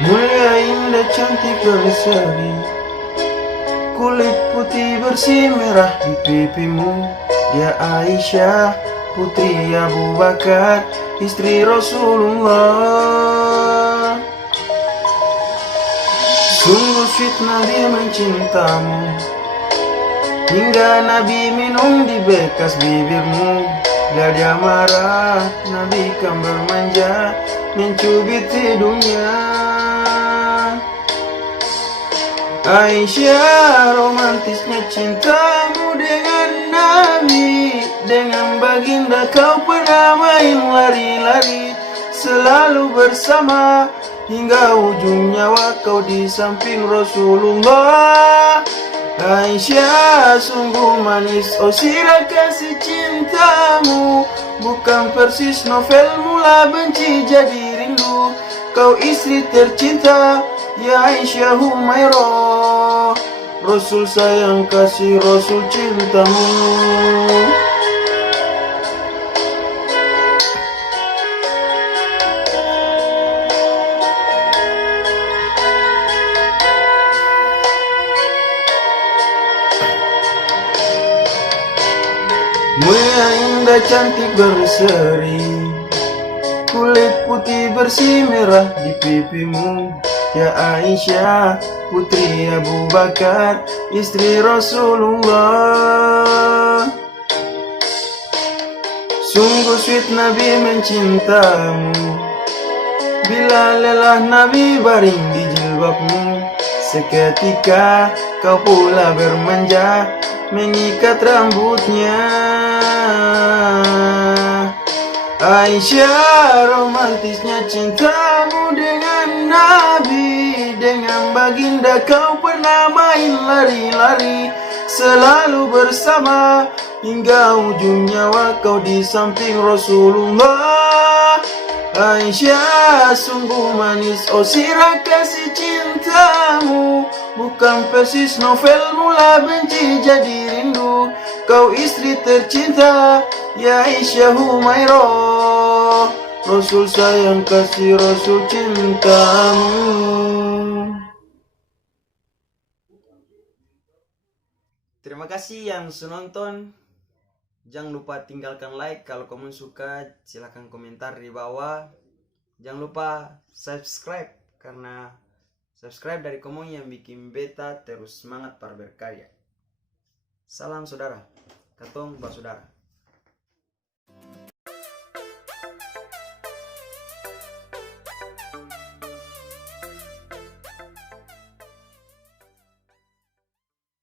Mulia, indah, cantik, berseri, kulit putih bersih merah di pipimu. Dia Aisyah, putri Abu Bakar, istri Rasulullah. Sungguh sweet Nabi mencintamu, hingga Nabi minum di bekas bibirmu. Dia marah, Nabi kan bermanja, mencubit hidungnya. Aisyah, romantisnya cintamu dengan Nabi. Dengan baginda kau pernah main lari-lari, selalu bersama, hingga ujung nyawa kau di samping Rasulullah. Aisyah, sungguh manis, oh sirah kasih cintamu, bukan persis novel mula benci jadi rindu. Kau istri tercinta, ya Aisyah Humairah, Rasul sayang kasih, Rasul cintamu. Mulia, indah, cantik, berseri, kulit putih bersih merah di pipimu. Ya Aisyah, putri Abu Bakar, istri Rasulullah. Sungguh sweet Nabi mencintamu, bila lelah Nabi baring di jilbabmu. Seketika kau pula bermanja, mengikat rambutnya. Aisyah, romantisnya cintamu dengan Nabi. Dengan baginda kau pernah main lari-lari, selalu bersama, hingga ujung nyawa kau di samping Rasulullah. Aisyah, sungguh manis, oh sirah kasih cintamu, bukan persis novel mula benci jadi rindu. Kau istri tercinta, ya Aisyah Humairah, Rasul sayang kasih, Rasul cintamu. Terima kasih yang sudah nonton. Jangan lupa tinggalkan like. Kalau kamu suka, silahkan komentar di bawah. Jangan lupa subscribe, karena subscribe dari kamu yang bikin beta terus semangat para berkarya. Salam saudara, katong basudara.